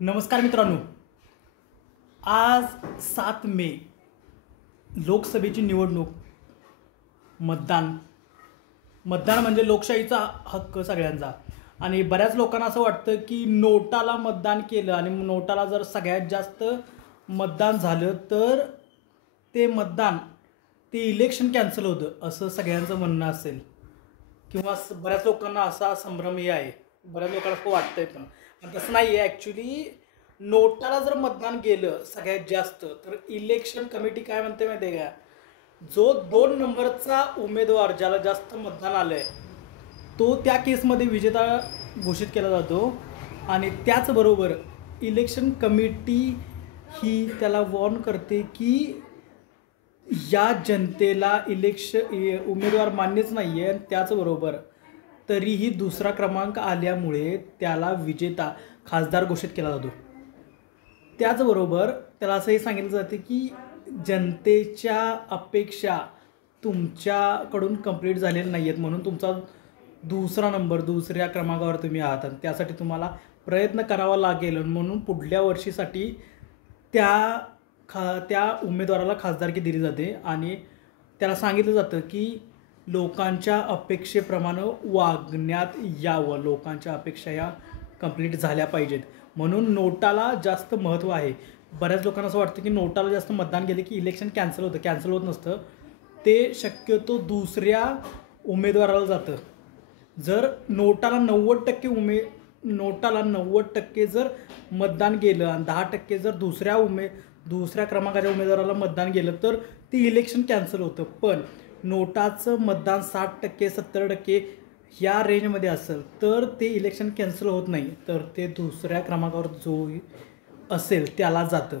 नमस्कार मित्रांनो, आज 7 मे लोकसभेची निवडणूक. मतदान मतदान म्हणजे लोकशाहीचा हक्क सगळ्यांचा. आणि बऱ्याच लोकांना असं वाटतं की नोटाला मतदान केलं आणि नोटाला जर सगळ्यात जास्त मतदान झालं तर ते मतदान ते इलेक्शन कॅन्सल होतं असं सगळ्यांचं म्हणणं असेल, किंवा बऱ्याच लोकांना असा संभ्रमही आहे. बऱ्याच लोकांना असं वाटतंय पण तसं नाही आहे. ॲक्च्युली नोटाला जर मतदान गेलं सगळ्यात जास्त तर इलेक्शन कमिटी काय म्हणते माहिती आहे का, जो 2 नंबरचा उमेदवार ज्याला जास्त मतदान आलं आहे तो त्या केसमध्ये विजेता घोषित केला जातो. आणि त्याचबरोबर इलेक्शन कमिटी ही त्याला वॉर्न करते की या जनतेला उमेदवार मान्यच नाही आहे. त्याचबरोबर तरीही दुसरा क्रमांक आल्यामुळे त्याला विजेता खासदार घोषित केला जातो. त्याचबरोबर त्याला असंही सांगितलं जाते की जनतेच्या अपेक्षा तुमच्याकडून कंप्लीट झालेल्या नाही आहेत, म्हणून तुमचा दुसऱ्या क्रमांकावर तुम्ही आहात आणि त्यासाठी तुम्हाला प्रयत्न करावा लागेल. म्हणून पुढल्या वर्षीसाठी त्या उमेदवाराला खासदारकी दिली जाते आणि त्याला सांगितलं जातं की लोकांच्या अपेक्षेप्रमाणे वागण्यात यावं, लोकांच्या अपेक्षा या कंप्लीट झाल्या पाहिजेत. म्हणून नोटाला जास्त महत्त्व आहे. बऱ्याच लोकांना असं वाटतं की नोटाला जास्त मतदान गेले की इलेक्शन कॅन्सल होतं. कॅन्सल होत नसतं, ते शक्यतो दुसऱ्या उमेदवाराला जातं. जर नोटाला 90% जर मतदान गेलं आणि 10% जर दुसऱ्या क्रमांकाच्या उमेदवाराला मतदान गेलं तर ती इलेक्शन कॅन्सल होतं. पण नोटाचं मतदान 60% 70% या रेंजमध्ये असेल तर ते इलेक्शन कॅन्सल होत नाही, तर ते दुसऱ्या क्रमांकावर जो असेल त्याला जातं.